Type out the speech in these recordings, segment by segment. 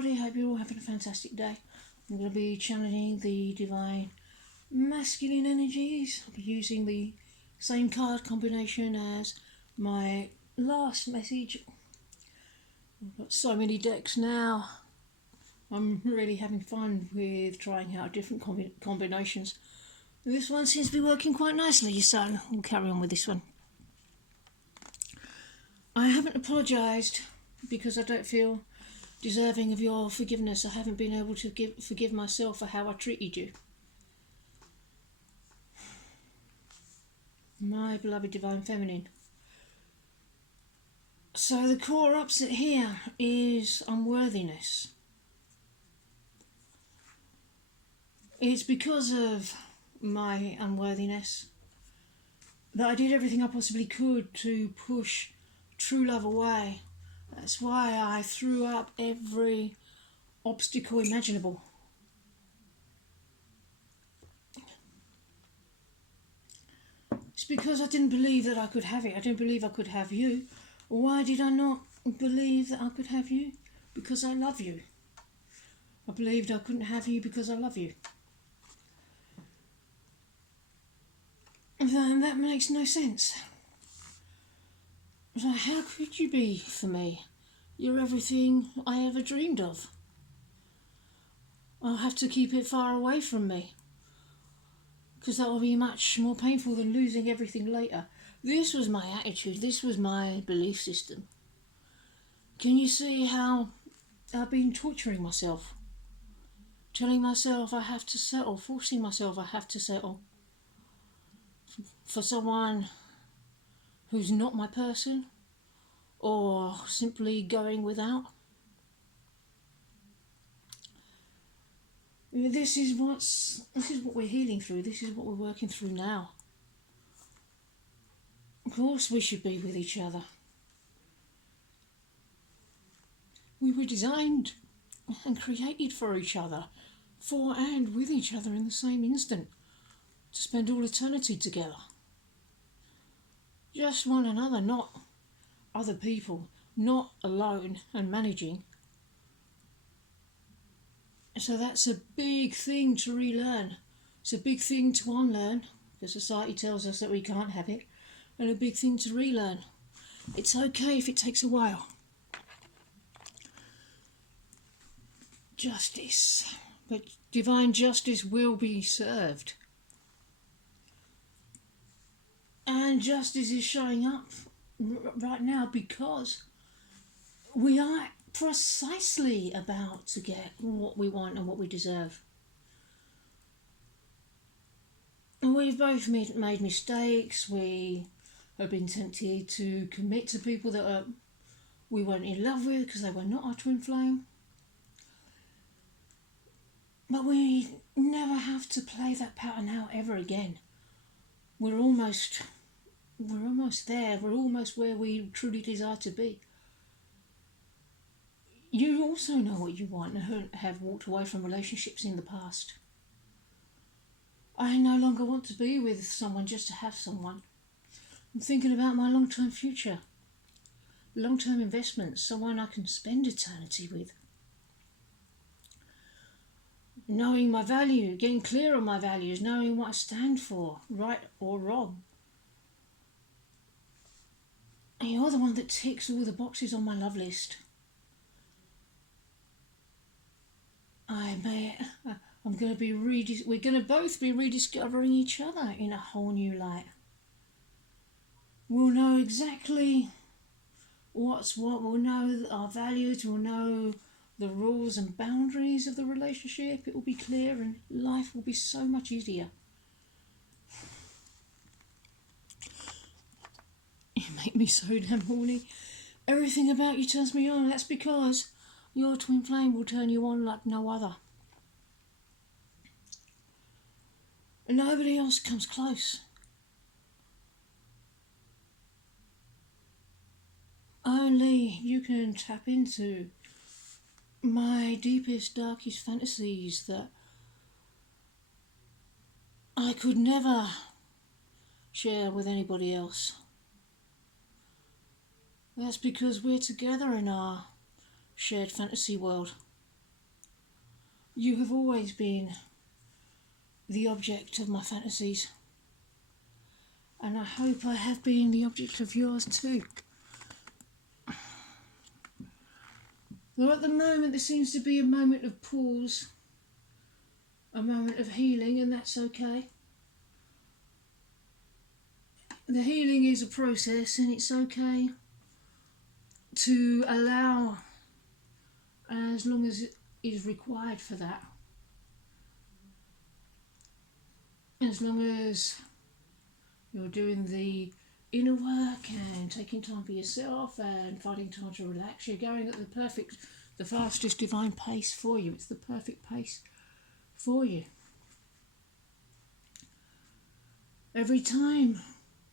everybody. Hope you're all having a fantastic day. I'm going to be channeling the divine masculine energies. I'll be using the same card combination as my last message. I've got so many decks now. I'm really having fun with trying out different combinations. This one seems to be working quite nicely, so we'll carry on with this one. I haven't apologised because I don't feel deserving of your forgiveness. I haven't been able to forgive myself for how I treated you. My beloved Divine Feminine. So the core upset here is unworthiness. It's because of my unworthiness that I did everything I possibly could to push true love away. That's why I threw up every obstacle imaginable. It's because I didn't believe that I could have it. I didn't believe I could have you. Why did I not believe that I could have you? Because I love you. I believed I couldn't have you because I love you. And that makes no sense. So how could you be for me? You're everything I ever dreamed of. I'll have to keep it far away from me, because that will be much more painful than losing everything later. This was my attitude. This was my belief system. Can you see how I've been torturing myself? Telling myself I have to settle, forcing myself I have to settle for someone who's not my person, or simply going without. This is what we're healing through. This is what we're working through now. Of course we should be with each other. We were designed and created for each other, for and with each other in the same instant, to spend all eternity together. Just one another, not other people, not alone and managing. So that's a big thing to relearn. It's a big thing to unlearn, because society tells us that we can't have it, and a big thing to relearn. It's okay if it takes a while. Justice. But divine justice will be served. And justice is showing up right now because we are precisely about to get what we want and what we deserve. And we've both made mistakes. We have been tempted to commit to people that we weren't in love with because they were not our twin flame. But we never have to play that pattern out ever again. We're almost there. We're almost where we truly desire to be. You also know what you want and have walked away from relationships in the past. I no longer want to be with someone just to have someone. I'm thinking about my long-term future. Long-term investments, someone I can spend eternity with. Knowing my value, getting clear on my values, knowing what I stand for, right or wrong. And you're the one that ticks all the boxes on my love list. We're going to both be rediscovering each other in a whole new light. We'll know exactly what's what. We'll know our values. We'll know the rules and boundaries of the relationship. It will be clear and life will be so much easier. You make me so damn horny. Everything about you turns me on. That's because your twin flame will turn you on like no other. And nobody else comes close. Only you can tap into my deepest, darkest fantasies that I could never share with anybody else. That's because we're together in our shared fantasy world. You have always been the object of my fantasies, and I hope I have been the object of yours too. Though at the moment there seems to be a moment of pause, a moment of healing, and that's okay. The healing is a process, and it's okay to allow as long as it is required for that. As long as you're doing the inner work and taking time for yourself and finding time to relax, you're going at the fastest divine pace for you. It's the perfect pace for you. Every time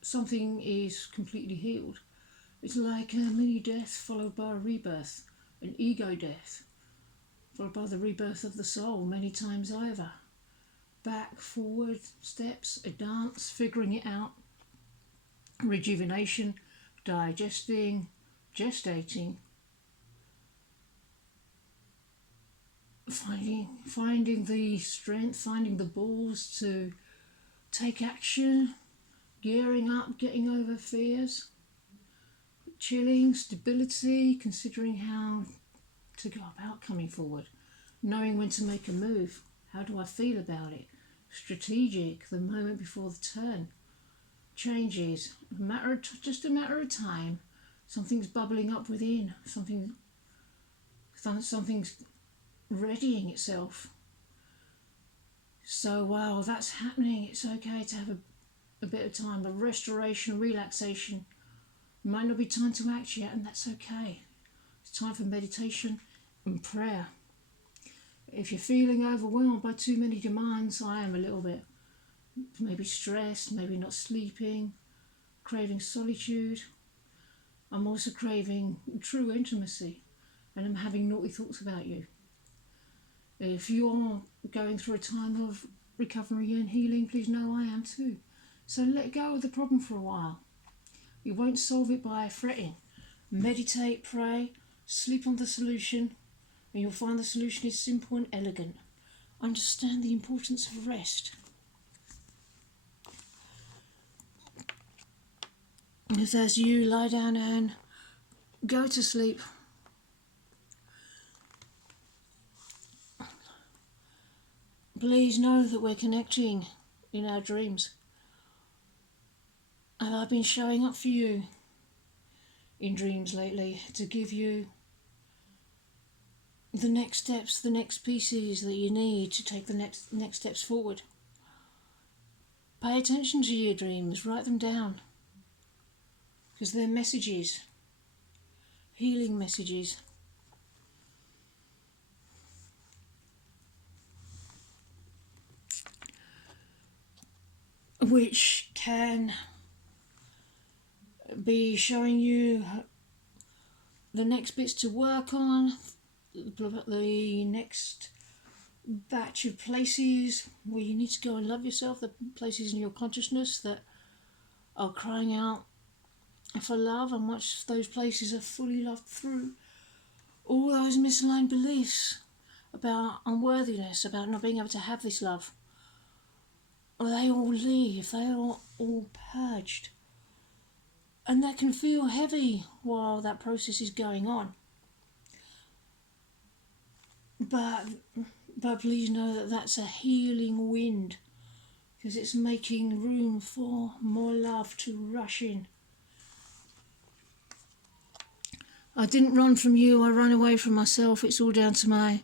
something is completely healed, it's like a mini death followed by a rebirth, an ego death, followed by the rebirth of the soul many times over. Back, forward, steps, a dance, figuring it out, rejuvenation, digesting, gestating, finding the strength, finding the balls to take action, gearing up, getting over fears, chilling, stability, considering how to go about coming forward, knowing when to make a move. How do I feel about it? Strategic, the moment before the turn. Changes, just a matter of time. Something's bubbling up within. Something's readying itself. So while that's happening, it's okay to have a bit of time, a restoration, relaxation. It might not be time to act yet, and that's okay. It's time for meditation and prayer. If you're feeling overwhelmed by too many demands, I am a little bit. Maybe stressed, maybe not sleeping, craving solitude. I'm also craving true intimacy, and I'm having naughty thoughts about you. If you're going through a time of recovery and healing, please know I am too. So let go of the problem for a while. You won't solve it by fretting. Meditate, pray, sleep on the solution, and you'll find the solution is simple and elegant. Understand the importance of rest. As you lie down and go to sleep, please know that we're connecting in our dreams. And I've been showing up for you in dreams lately to give you the next steps, the next pieces that you need to take the next steps forward. Pay attention to your dreams, write them down, because they're messages, healing messages. Which can be showing you the next bits to work on, the next batch of places where you need to go and love yourself, the places in your consciousness that are crying out for love, and once those places are fully loved through, all those misaligned beliefs about unworthiness, about not being able to have this love, they all leave, they are all purged. And that can feel heavy while that process is going on. But please know that that's a healing wind, because it's making room for more love to rush in. I didn't run from you, I ran away from myself. It's all down to my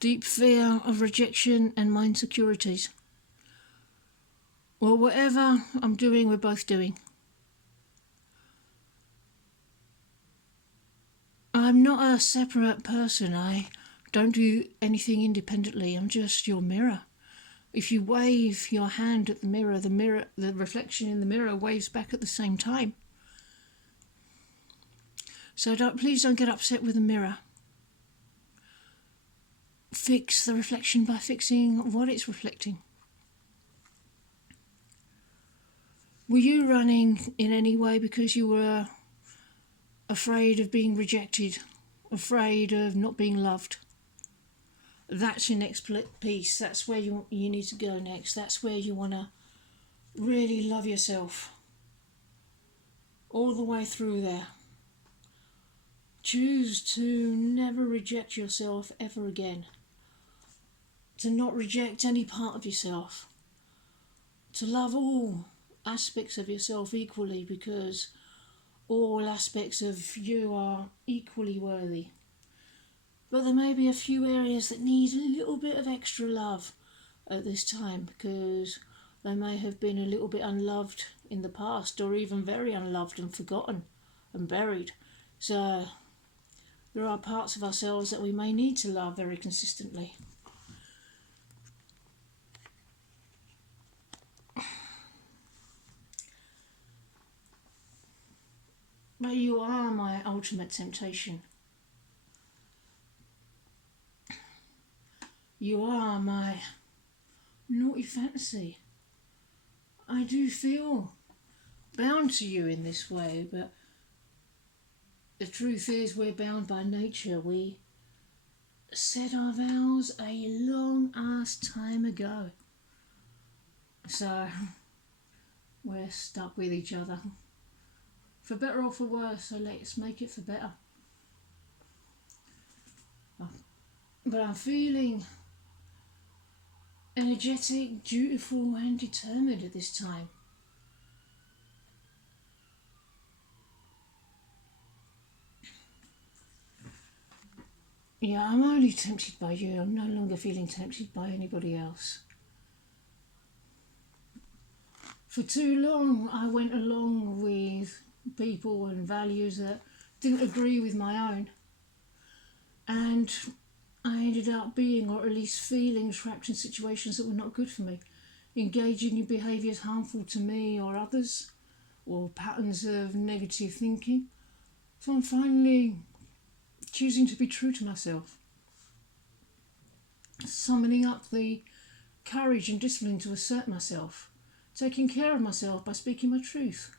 deep fear of rejection and my insecurities. Well, whatever I'm doing, we're both doing. I'm not a separate person. I don't do anything independently. I'm just your mirror. If you wave your hand at the mirror, the reflection in the mirror waves back at the same time. So please don't get upset with the mirror. Fix the reflection by fixing what it's reflecting. Were you running in any way because you were afraid of being rejected, afraid of not being loved? That's your next piece. That's where you need to go next. That's where you want to really love yourself all the way through there. Choose to never reject yourself ever again. To not reject any part of yourself. To love all aspects of yourself equally, because all aspects of you are equally worthy. But there may be a few areas that need a little bit of extra love at this time, because they may have been a little bit unloved in the past, or even very unloved and forgotten and buried. So there are parts of ourselves that we may need to love very consistently. But you are my ultimate temptation. You are my naughty fantasy. I do feel bound to you in this way, but the truth is we're bound by nature. We said our vows a long ass time ago. So we're stuck with each other. For better or for worse, so let's make it for better. But I'm feeling energetic, dutiful and determined at this time. Yeah, I'm only tempted by you. I'm no longer feeling tempted by anybody else. For too long I went along with people and values that didn't agree with my own, and I ended up being, or at least feeling, trapped in situations that were not good for me, engaging in behaviours harmful to me or others, or patterns of negative thinking. So I'm finally choosing to be true to myself, summoning up the courage and discipline to assert myself, taking care of myself by speaking my truth,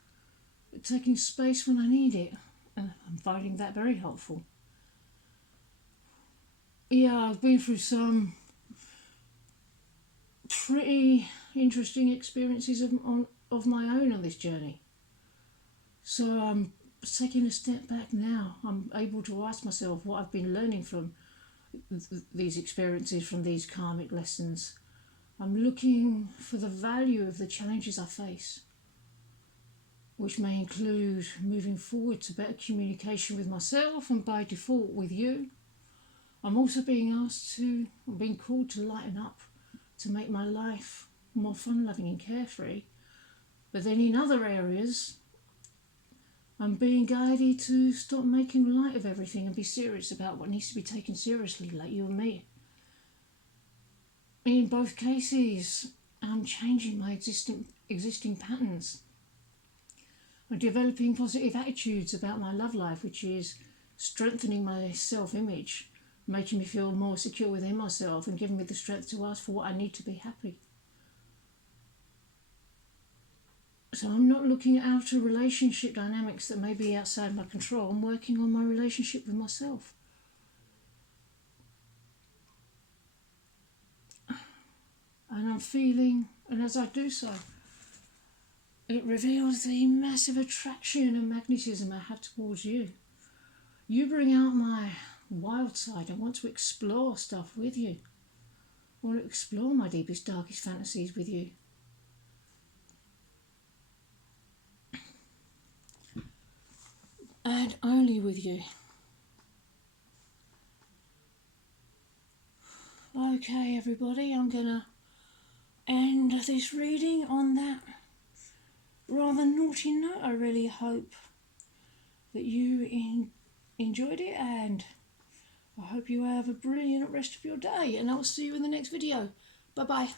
taking space when I need it, and I'm finding that very helpful. Yeah, I've been through some pretty interesting experiences of my own on this journey. So I'm taking a step back now. I'm able to ask myself what I've been learning from these experiences, from these karmic lessons. I'm looking for the value of the challenges I face, which may include moving forward to better communication with myself and by default with you. I'm also being called to lighten up, to make my life more fun-loving and carefree. But then in other areas, I'm being guided to stop making light of everything and be serious about what needs to be taken seriously, like you and me. In both cases, I'm changing my existing patterns. I'm developing positive attitudes about my love life, which is strengthening my self-image, making me feel more secure within myself and giving me the strength to ask for what I need to be happy. So I'm not looking at outer relationship dynamics that may be outside my control. I'm working on my relationship with myself. And I'm feeling, and as I do so, it reveals the massive attraction and magnetism I have towards you. You bring out my wild side. I want to explore stuff with you. I want to explore my deepest, darkest fantasies with you. And only with you. Okay, everybody, I'm going to end this reading on that rather naughty note. I really hope that you enjoyed it, and I hope you have a brilliant rest of your day, and I'll see you in the next video. Bye bye.